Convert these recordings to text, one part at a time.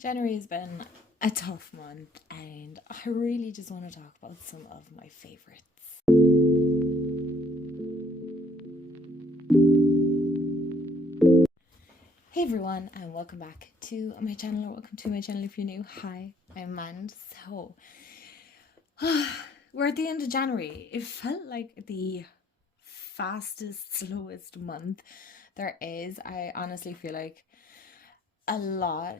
January has been a tough month, and I really just want to talk about some of my favorites. Hey everyone, and welcome back to my channel, or welcome to my channel if you're new. Hi, I'm Mand. So, we're at the end of January. It felt like the fastest, slowest month there is. I honestly feel like a lot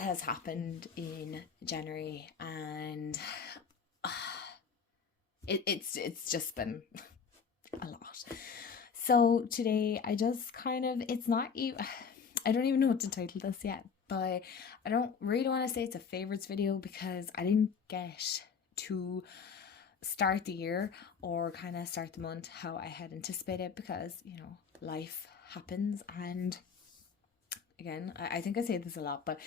has happened in January, and it's just been a lot. So today I just it's not even, I don't even know what to title this yet, but I don't really want to say it's a favorites video because I didn't get to start the year or kind of start the month how I had anticipated, because life happens. And again, I think I say this a lot, but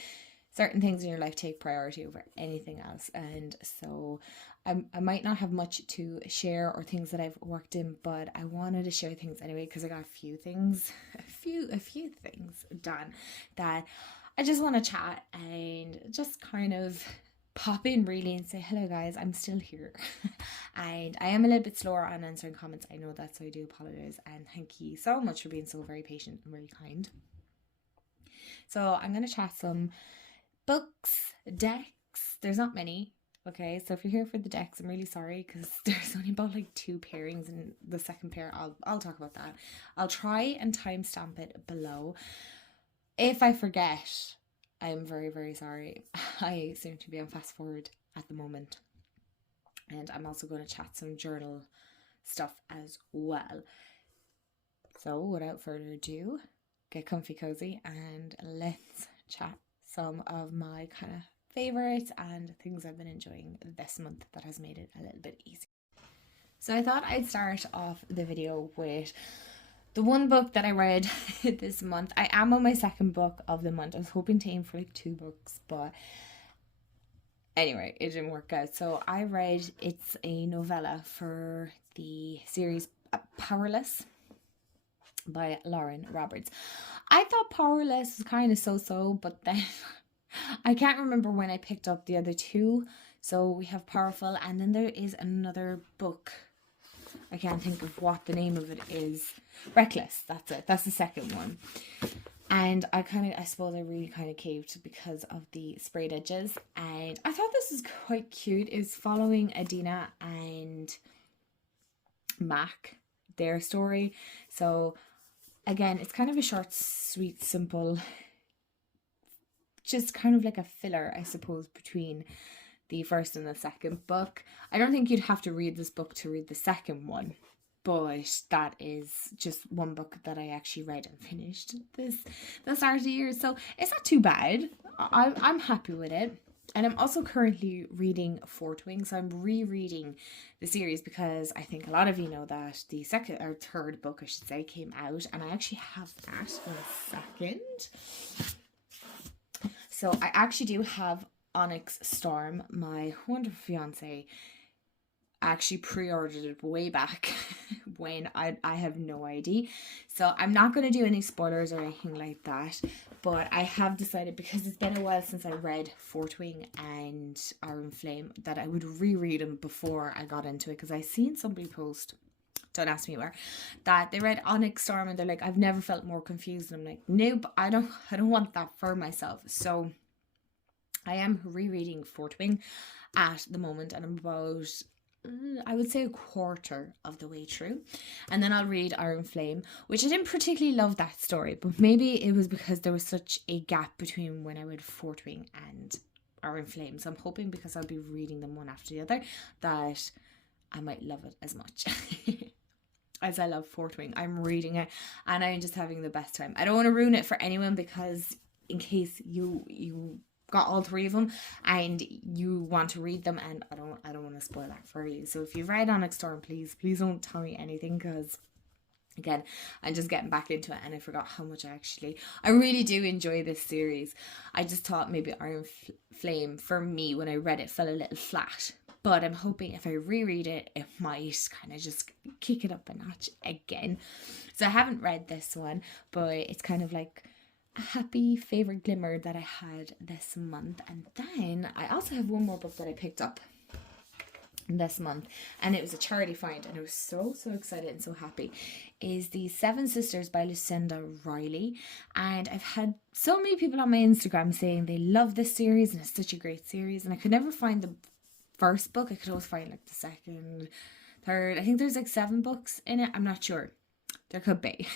certain things in your life take priority over anything else. And so I might not have much to share or things that I've worked in, but I wanted to share things anyway because I got a few things done that I just want to chat and just kind of pop in really and say hello guys, I'm still here. And I am a little bit slower on answering comments, I know that, so I do apologize, and thank you so much for being so very patient and very kind. So I'm going to chat some books, decks. There's not many, okay? So if you're here for the decks, I'm really sorry because there's only about like 2 pairings, and the second pair, I'll talk about that. I'll try and timestamp it below. If I forget, I'm very, very sorry. I seem to be on fast forward at the moment. And I'm also going to chat some journal stuff as well. So without further ado, get comfy cozy and let's chat some of my kind of favorites and things I've been enjoying this month that has made it a little bit easier. So I thought I'd start off the video with the one book that I read this month. I am on my second book of the month. I was hoping to aim for like 2 books, but anyway, it didn't work out. So I read, it's a novella for the series Powerless by Lauren Roberts. I thought Powerless was kind of so-so, but then I can't remember when I picked up the other 2. So we have Powerful, and then there is another book. I can't think of what the name of it is. Reckless, that's it. That's the second one. And I suppose I really kind of caved because of the sprayed edges. And I thought this was quite cute. It's following Adina and Mac, their story. So again, it's kind of a short, sweet, simple, just kind of like a filler, I suppose, between the first and the second book. I don't think you'd have to read this book to read the second one, but that is just one book that I actually read and finished the start of the year. So it's not too bad. I'm happy with it. And I'm also currently reading Fort Wing, so I'm rereading the series because I think a lot of you know that the second or third book, I should say, came out, and I actually have that in a second. So I actually do have Onyx Storm. My wonderful fiance actually pre-ordered it way back when I have no idea. So I'm not going to do any spoilers or anything like that, but I have decided, because it's been a while since I read Fort Wing and Iron Flame, that I would reread them before I got into it, because I seen somebody post, don't ask me where, that they read Onyx Storm and they're like, I've never felt more confused. And I'm like, nope, I don't want that for myself. So I am rereading Fort Wing at the moment, and I'm about, I would say, a quarter of the way through. And then I'll read Iron Flame, which I didn't particularly love that story, but maybe it was because there was such a gap between when I read Fort Wing and Iron Flame. So I'm hoping, because I'll be reading them one after the other, that I might love it as much as I love Fort Wing. I'm reading it and I'm just having the best time. I don't want to ruin it for anyone, because in case you got all 3 of them and you want to read them, and I don't want to spoil that for you. So if you've read Onyx Storm, please don't tell me anything, because again, I'm just getting back into it and I forgot how much I really do enjoy this series. I just thought maybe Iron Flame, for me, when I read it, fell a little flat, but I'm hoping if I reread it, it might kind of just kick it up a notch again. So I haven't read this one, but it's kind of like happy favorite glimmer that I had this month. And then I also have one more book that I picked up this month, and it was a charity find, and I was so excited and so happy. Is The Seven Sisters by Lucinda Riley. And I've had so many people on my Instagram saying they love this series and it's such a great series, and I could never find the first book. I could always find like the second, third. I think there's like 7 books in it. I'm not sure, there could be.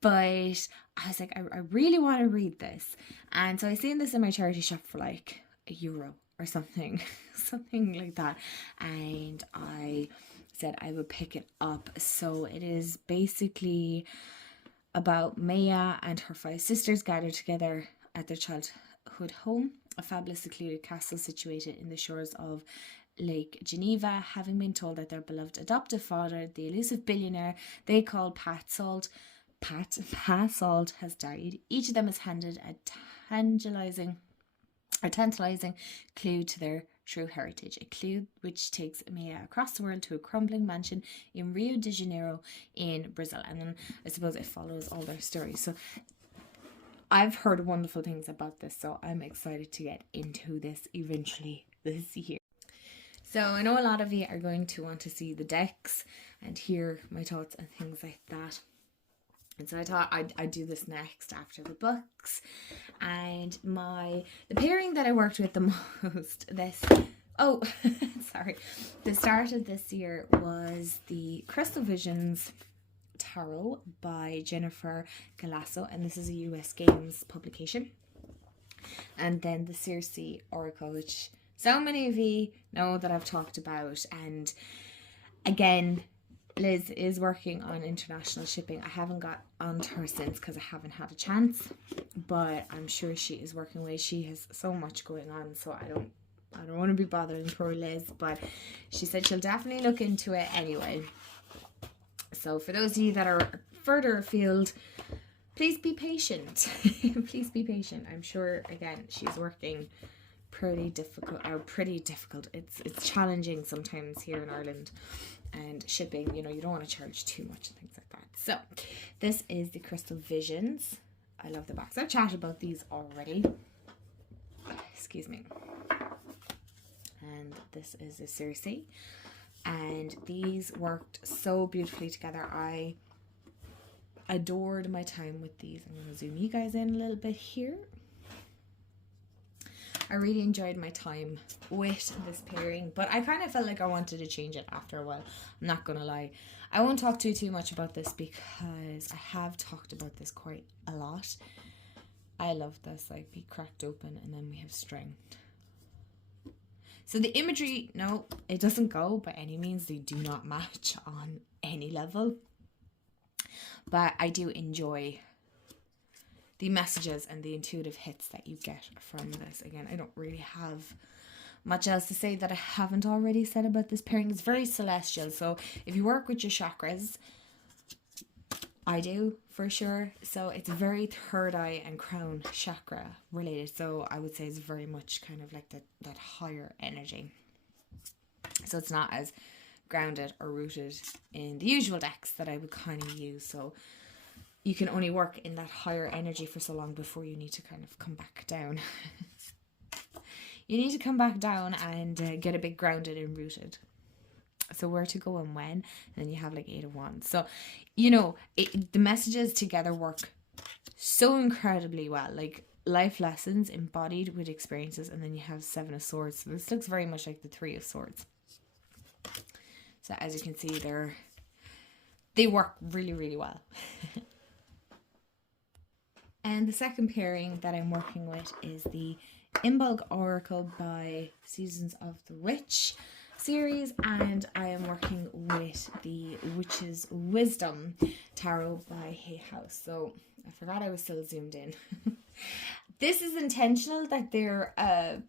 But I was like, I really want to read this. And so I seen this in my charity shop for like €1 or something like that, and I said I would pick it up. So it is basically about Maya and her 5 sisters gathered together at their childhood home, a fabulous secluded castle situated in the shores of Lake Geneva, having been told that their beloved adoptive father, the elusive billionaire they call Pat Salt, has died. Each of them is handed a tantalizing clue to their true heritage, a clue which takes Maya across the world to a crumbling mansion in Rio de Janeiro in Brazil. And then I suppose it follows all their stories. So I've heard wonderful things about this, so I'm excited to get into this eventually this year. So I know a lot of you are going to want to see the decks and hear my thoughts and things like that. And so I thought I'd do this next after the books. And the pairing that I worked with the most the start of this year was the Crystal Visions Tarot by Jennifer Galasso, and this is a US Games publication. And then the Circe Oracle, which so many of you know that I've talked about. And again, Liz is working on international shipping. I haven't got onto her since because I haven't had a chance, but I'm sure she is working away. She has so much going on, so I don't want to be bothering poor Liz, but she said she'll definitely look into it anyway. So for those of you that are further afield, please be patient. Please be patient. I'm sure, again, she's working pretty difficult. It's challenging sometimes here in Ireland. And shipping, you don't want to charge too much and things like that. So this is the Crystal Visions. I love the box. I've chatted about these already. Excuse me. And this is a Circe. And these worked so beautifully together. I adored my time with these. I'm going to zoom you guys in a little bit here. I really enjoyed my time with this pairing, but I kind of felt like I wanted to change it after a while. I'm not going to lie. I won't talk too much about this because I have talked about this quite a lot. I love this, like, be cracked open and then we have string. So the imagery, no, it doesn't go by any means. They do not match on any level. But I do enjoy the messages and the intuitive hits that you get from this. Again, I don't really have much else to say that I haven't already said about this pairing. It's very celestial. So if you work with your chakras, I do for sure. So it's very third eye and crown chakra related. So I would say it's very much kind of like that higher energy. So it's not as grounded or rooted in the usual decks that I would kind of use. So you can only work in that higher energy for so long before you need to kind of come back down. You need to come back down and get a bit grounded and rooted. So where to go and when, and then you have like 8 of Wands. So, the messages together work so incredibly well. Like life lessons embodied with experiences, and then you have 7 of Swords. So this looks very much like the 3 of Swords. So as you can see, they work really, really well. And the second pairing that I'm working with is the Imbolc Oracle by Seasons of the Witch series, and I am working with the Witch's Wisdom Tarot by Hay House. So I forgot I was still zoomed in. This is intentional that they're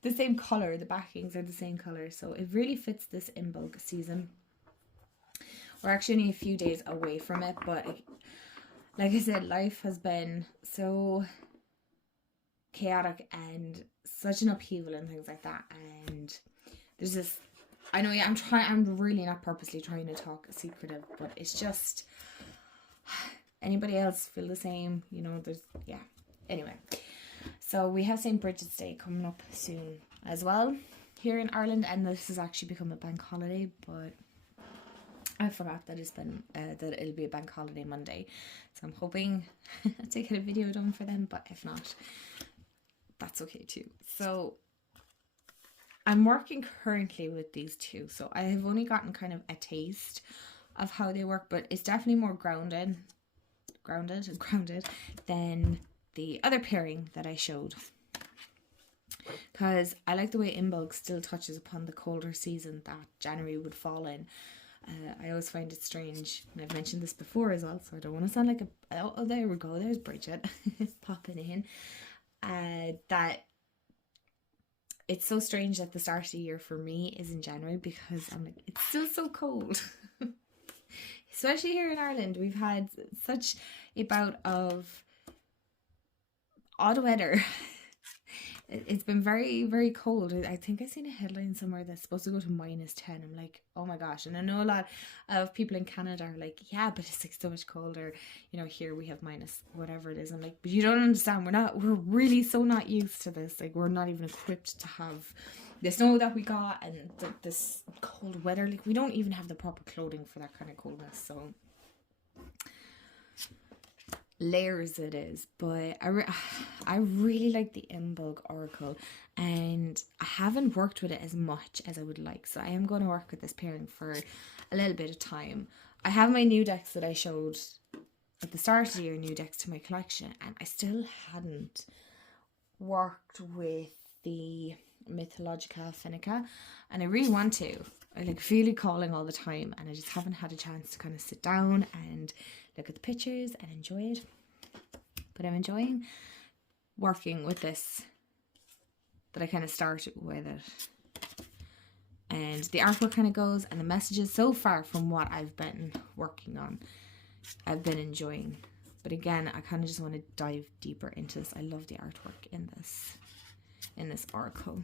the same color, the backings are the same color, so it really fits this Imbolc season. We're actually only a few days away from it, but like I said, life has been so chaotic and such an upheaval and things like that, and there's this, I know, I'm really not purposely trying to talk secretive, but it's just, anybody else feel the same? Anyway, so we have St. Bridget's Day coming up soon as well here in Ireland, and this has actually become a bank holiday, but I forgot that that it'll be a bank holiday Monday, so I'm hoping to get a video done for them, but if not, that's okay too. So I'm working currently with these two, so I have only gotten kind of a taste of how they work, but it's definitely more grounded than the other pairing that I showed, because I like the way Imbulk still touches upon the colder season that January would fall in. I always find it strange, and I've mentioned this before as well, so I don't want to sound like oh, there we go, there's Bridget popping in, that it's so strange that the start of the year for me is in January, because I'm like, it's still so cold. Especially here in Ireland, we've had such a bout of odd weather. It's been very, very cold. I think I seen a headline somewhere that's supposed to go to -10. I'm like, oh my gosh. And I know a lot of people in Canada are like, yeah, but it's like so much colder. You know, here we have minus whatever it is. I'm like, but you don't understand. We're really so not used to this. Like, we're not even equipped to have the snow that we got and this cold weather. Like, we don't even have the proper clothing for that kind of coldness. So layers it is. But I really like the Imbulk Oracle, and I haven't worked with it as much as I would like, so I am going to work with this pairing for a little bit of time. I have my new decks that I showed at the start of the year, new decks to my collection, and I still hadn't worked with the Mythologica Finica, and I really want to. I like feel it calling all the time, and I just haven't had a chance to kind of sit down and look at the pictures and enjoy it. But I'm enjoying working with this, that I kind of started with it. And the artwork kind of goes, and the messages so far from what I've been working on, I've been enjoying. But again, I kind of just want to dive deeper into this. I love the artwork in this oracle.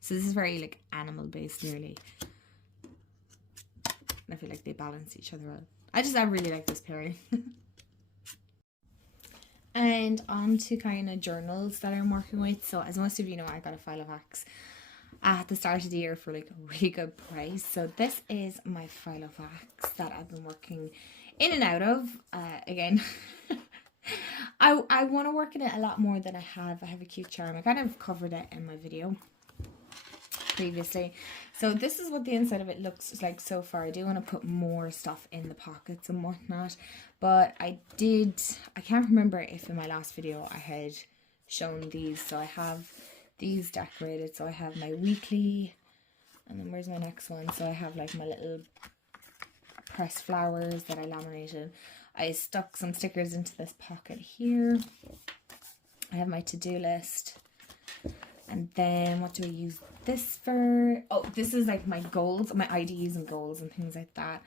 So this is very like animal based nearly. I feel like they balance each other out. I really like this pairing. And on to kind of journals that I'm working with. So as most of you know, I got a file of wax at the start of the year for like a really good price. So this is my file of wax that I've been working in and out of. Again, I want to work in it a lot more than I have. I have a cute charm. I kind of covered it in my video previously. So this is what the inside of it looks like so far. I do want to put more stuff in the pockets and whatnot, but I can't remember if in my last video I had shown these. So I have these decorated. So I have my weekly, and then where's my next one? So I have like my little pressed flowers that I laminated. I stuck some stickers into this pocket here. I have my to-do list. And then what do I use this for? Oh, this is like my goals, my IDs and goals and things like that.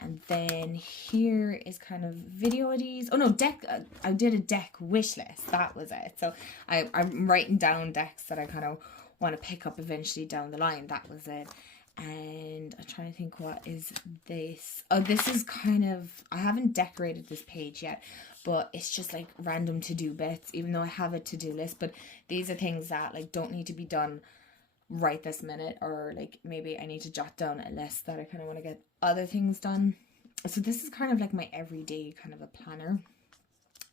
And then here is kind of video IDs. Oh no, deck. I did a deck wish list. That was it. So I'm writing down decks that I kind of want to pick up eventually down the line. That was it. And I'm trying to think, what is this? Oh, this is kind of, I haven't decorated this page yet, but it's just like random to-do bits, even though I have a to-do list. But these are things that like don't need to be done right this minute, or like maybe I need to jot down a list that I kind of want to get other things done. So this is kind of like my everyday kind of a planner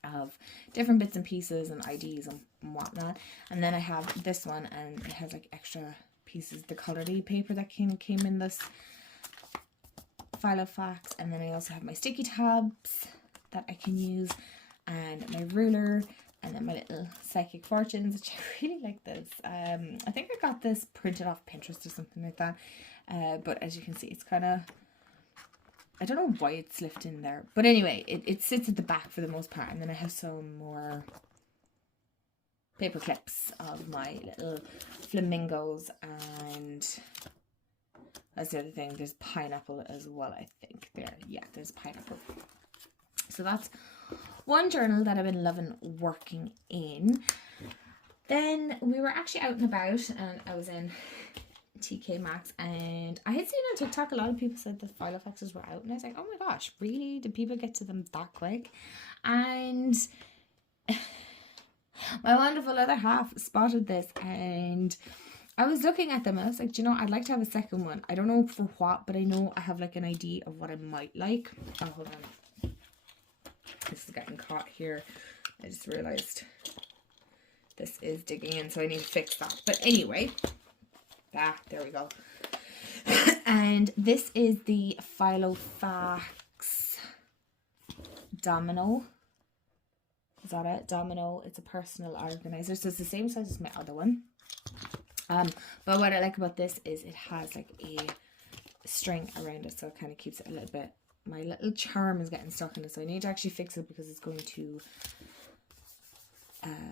of different bits and pieces and IDs and whatnot. And then I have this one, and it has like extra pieces, the colored paper that came in this file of wax. And then I also have my sticky tabs that I can use, and my ruler, and then my little psychic fortunes, which I really like this. I think I got this printed off Pinterest or something like that. But as you can see, it's kind of, I don't know why it's slipped in there, but anyway, it sits at the back for the most part. And then I have some more paper clips of my little flamingos, and that's the other thing. There's pineapple as well, I think. There's pineapple. So that's one journal that I've been loving working in. Then we were actually out and about, and I was in TK Maxx, and I had seen on TikTok a lot of people said the Filofaxes were out, and I was like, oh my gosh, really? Did people get to them that quick? And my wonderful other half spotted this, and I was looking at them and I was like, you know, I'd like to have a second one. I don't know for what, but I know I have like an idea of what I might like. Oh, hold on. This is getting caught here. I just realized this is digging in, so I need to fix that. But anyway, there we go. And this is the Filofax Domino. Is that it? Domino. It's a personal organizer, so it's the same size as my other one. But what I like about this is it has like a string around it, so it kind of keeps it a little bit. My little charm is getting stuck in it, so I need to actually fix it because it's going to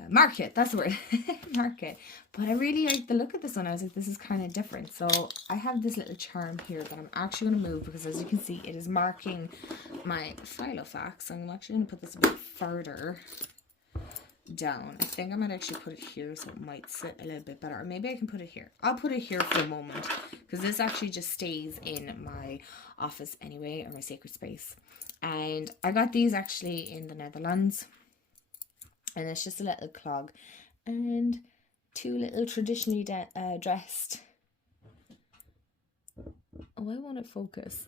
mark it. That's the word. Mark it. But I really like the look of this one. I was like, this is kind of different. So I have this little charm here that I'm actually going to move because, as you can see, it is marking my Filofax. So I'm actually going to put this a bit further down. I think I might actually put it here so it might sit a little bit better, or maybe I can put it here. I'll put it here for a moment because this actually just stays in my office anyway, or my sacred space. And I got these actually in the Netherlands, and it's just a little clog and two little traditionally dressed. Oh, I want it focus.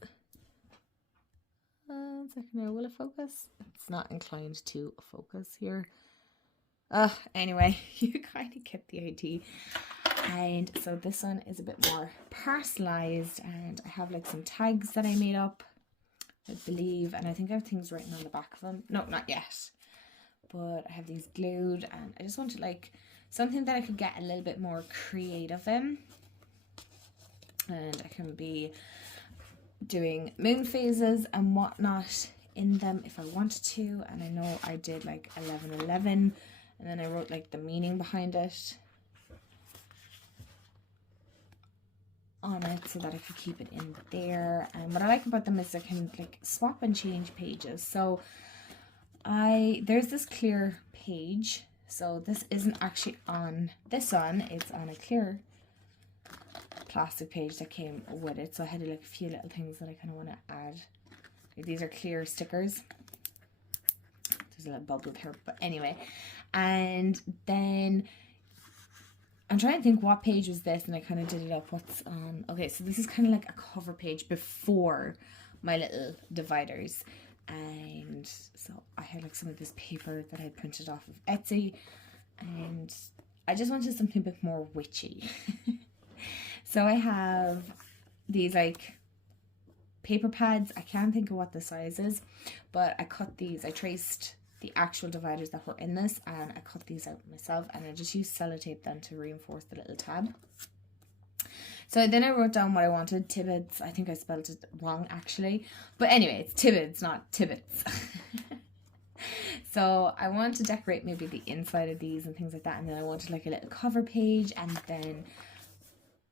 One second there, will it focus? It's not inclined to focus here. Anyway, you kind of get the idea. And so this one is a bit more personalized, and I have like some tags that I made up, I believe, and I think I have things written on the back of them. No, not yet, but I have these glued, and I just wanted like something that I could get a little bit more creative in, and I can be doing moon phases and whatnot in them if I wanted to. And I know I did like 11/11, and then I wrote like the meaning behind it on it so that I could keep it in there. And what I like about them is I can like swap and change pages. So there's this clear page, so this isn't actually on this one, it's on a clear plastic page that came with it. So I had like a few little things that I kind of want to add. Like, these are clear stickers. There's a little bubble here, but anyway. And then I'm trying to think what page was this, and I kind of did it up. What's on? Okay, so this is kind of like a cover page before my little dividers. And so I had like some of this paper that I had printed off of Etsy, and I just wanted something a bit more witchy. So I have these like paper pads. I can't think of what the size is, but I cut these. I traced the actual dividers that were in this, and I cut these out myself, and I just used sellotape then to reinforce the little tab. So then I wrote down what I wanted. Tibbets. I think I spelled it wrong actually, but anyway, it's Tibbets, not Tibbets. So I wanted to decorate maybe the inside of these and things like that, and then I wanted like a little cover page, and then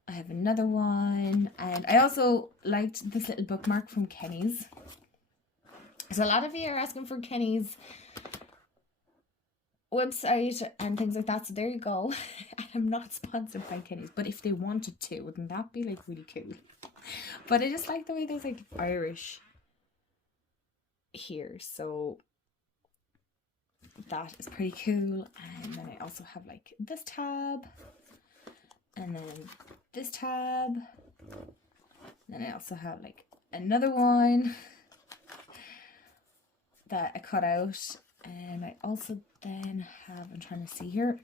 I have another one. And I also liked this little bookmark from Kenny's. So a lot of you are asking for Kenny's website and things like that, so there you go. I'm not sponsored by Kenny's, but if they wanted to, wouldn't that be like really cool? But I just like the way there's like Irish here, so that is pretty cool. And then I also have like this tab, and then this tab, and then I also have like another one that I cut out. And I also then have, I'm trying to see here,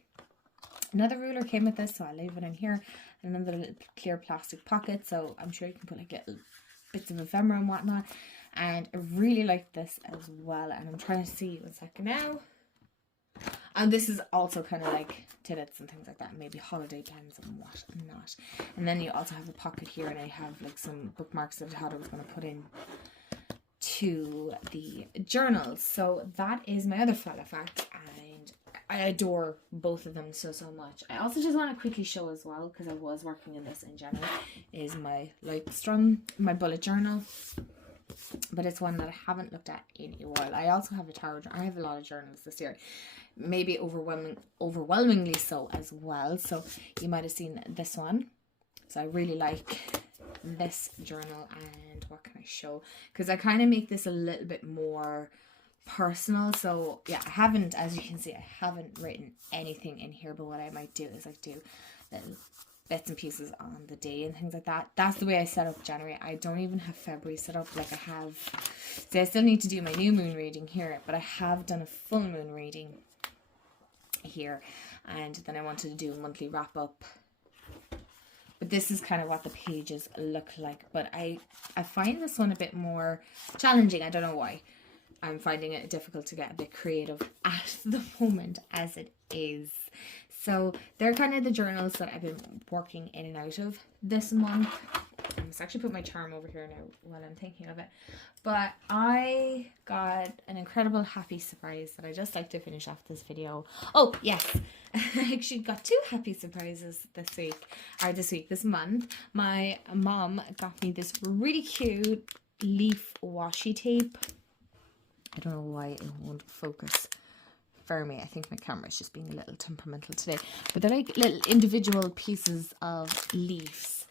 another ruler came with this, so I leave it in here, and another little clear plastic pocket, so I'm sure you can put like little bits of ephemera and whatnot. And I really like this as well, and I'm trying to see, one second now, and this is also kind of like tidbits and things like that, maybe holiday pens and whatnot. And then you also have a pocket here, and I have like some bookmarks that I thought I was going to put in to the journals. So that is my other Filofax, and I adore both of them so much. I also just want to quickly show as well, because I was working in this in January, is my my bullet journal, but it's one that I haven't looked at in a while. I also have a tarot. I have a lot of journals this year, maybe overwhelmingly so as well. So you might have seen this one. So I really like this journal. And what can I show? Because I kind of make this a little bit more personal. So yeah, I haven't, as you can see, I haven't written anything in here, but what I might do is like do little bits and pieces on the day and things like that. That's the way I set up January. I don't even have February set up. Like I have, see, I still need to do my new moon reading here, but I have done a full moon reading here, and then I wanted to do a monthly wrap up. But this is kind of what the pages look like. But I find this one a bit more challenging. I don't know why. I'm finding it difficult to get a bit creative at the moment as it is. So they're kind of the journals that I've been working in and out of this month. I must actually put my charm over here now while I'm thinking of it. But I got an incredible happy surprise that I just like to finish off this video. Oh, yes. I actually got 2 happy surprises this month. My mom got me this really cute leaf washi tape. I don't know why it won't focus for me. I think my camera is just being a little temperamental today. But they're like little individual pieces of leaves.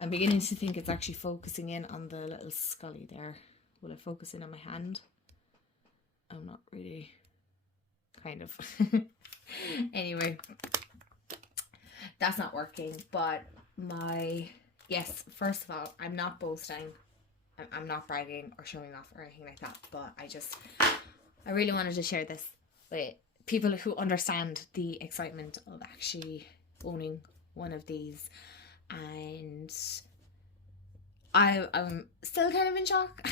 I'm beginning to think it's actually focusing in on the little scully there. Will it focus in on my hand? I'm not really. Kind of. Anyway. That's not working. But yes, first of all, I'm not boasting. I'm not bragging or showing off or anything like that. But I really wanted to share this with people who understand the excitement of actually owning one of these. And I'm still kind of in shock.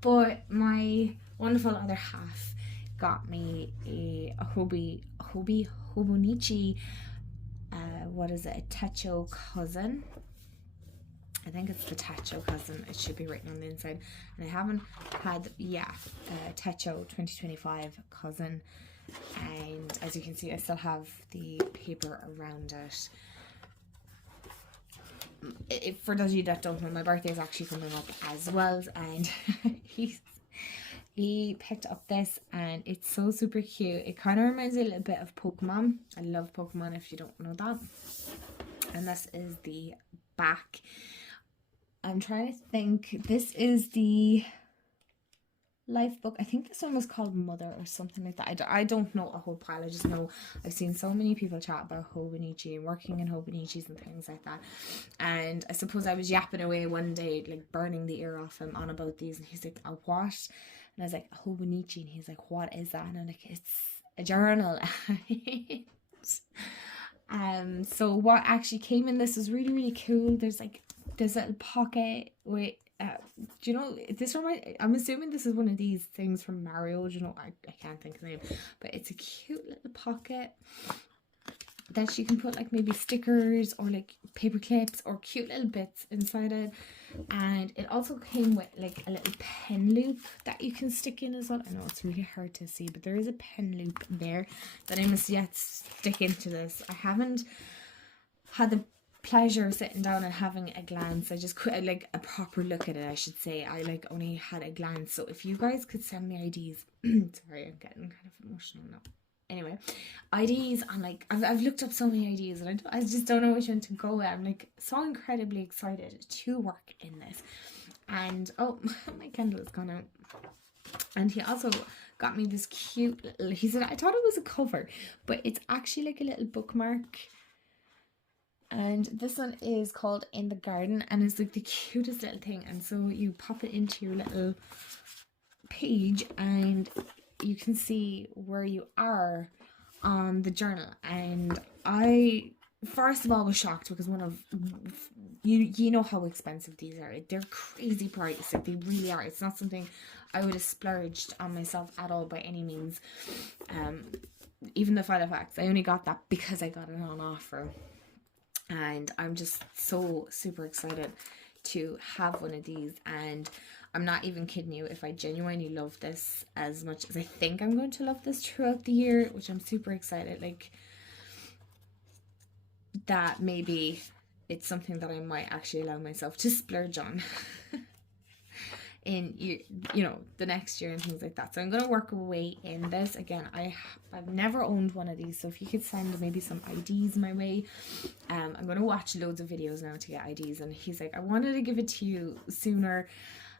But my wonderful other half got me a Hobonichi, what is it, a Techo cousin. I think it's the Techo cousin. It should be written on the inside. And I haven't had, Techo 2025 cousin. And as you can see, I still have the paper around it. For those of you that don't know, my birthday is actually coming up as well. And he picked up this, and it's so super cute. It kind of reminds me a little bit of Pokemon. I love Pokemon, if you don't know that. And this is the back. I'm trying to think. This is the life book. I think this one was called Mother or something like that. I don't know a whole pile. I just know I've seen so many people chat about Hobonichi and working in Hobonichis and things like that. And I suppose I was yapping away one day, like burning the ear off him on about these. And he's like, "A what?" And I was like, "Hobonichi." And he's like, "What is that?" And I'm like, "It's a journal." So what actually came in this was really, really cool. There's like this little pocket with do you know this I'm assuming this is one of these things from Mario. Do you know, I can't think of the name, but it's a cute little pocket that you can put like maybe stickers or like paper clips or cute little bits inside it. And it also came with like a little pen loop that you can stick in as well. I know it's really hard to see, but there is a pen loop there that I must yet stick into this. I haven't had the pleasure of sitting down and having a glance. I just quit like a proper look at it, I should say. I like only had a glance. So if you guys could send me IDs, sorry, I'm getting kind of emotional now. Anyway, IDs, I'm like, I've looked up so many IDs and I just don't know which one to go with. I'm like so incredibly excited to work in this. And oh, my candle has gone out. And he also got me this cute little, he said, I thought it was a cover, but it's actually like a little bookmark. And this one is called In the Garden, and it's like the cutest little thing. And so you pop it into your little page and you can see where you are on the journal. And I first of all was shocked because one of you know how expensive these are. They're crazy price, like they really are. It's not something I would have splurged on myself at all by any means. Even the Filofax, I only got that because I got it on offer. And I'm just so super excited to have one of these. And I'm not even kidding you, if I genuinely love this as much as I think I'm going to love this throughout the year, which I'm super excited, like, that maybe it's something that I might actually allow myself to splurge on in the next year and things like that. So I'm going to work away in this. Again, I've never owned one of these, so if you could send maybe some IDs my way. I'm going to watch loads of videos now to get IDs, and he's like, I wanted to give it to you sooner,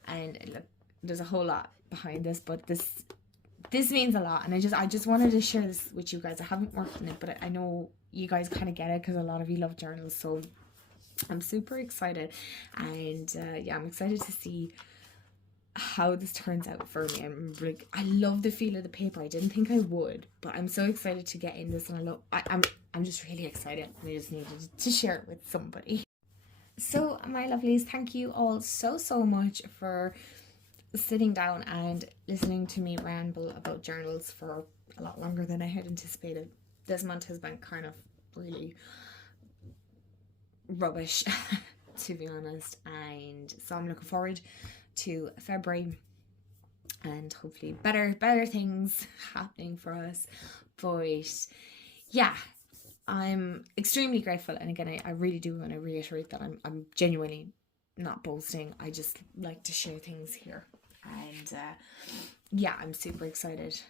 and look, there's a whole lot behind this, but this means a lot, and I just wanted to share this with you guys. I haven't worked on it, but I know you guys kind of get it because a lot of you love journals, so I'm super excited. And yeah, I'm excited to see how this turns out for me. I love the feel of the paper. I didn't think I would, but I'm so excited to get in this, and I'm just really excited. I just needed to share it with somebody. So my lovelies, thank you all so much for sitting down and listening to me ramble about journals for a lot longer than I had anticipated. This month has been kind of really rubbish to be honest, and so I'm looking forward to February and hopefully better things happening for us. But yeah, I'm extremely grateful, and again I really do want to reiterate that I'm genuinely not boasting. I just like to share things here, and yeah, I'm super excited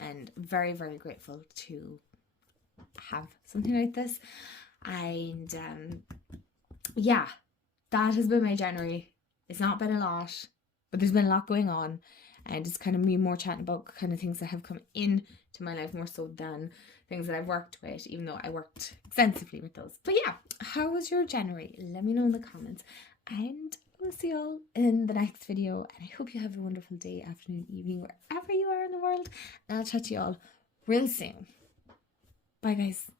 and very grateful to have something like this. And yeah, that has been my January. It's not been a lot, but there's been a lot going on, and it's kind of me more chatting about kind of things that have come in to my life more so than things that I've worked with, even though I worked extensively with those. But yeah, how was your January? Let me know in the comments, and I'll see you all in the next video, and I hope you have a wonderful day, afternoon, evening, wherever you are in the world, and I'll chat to you all real soon. Bye guys.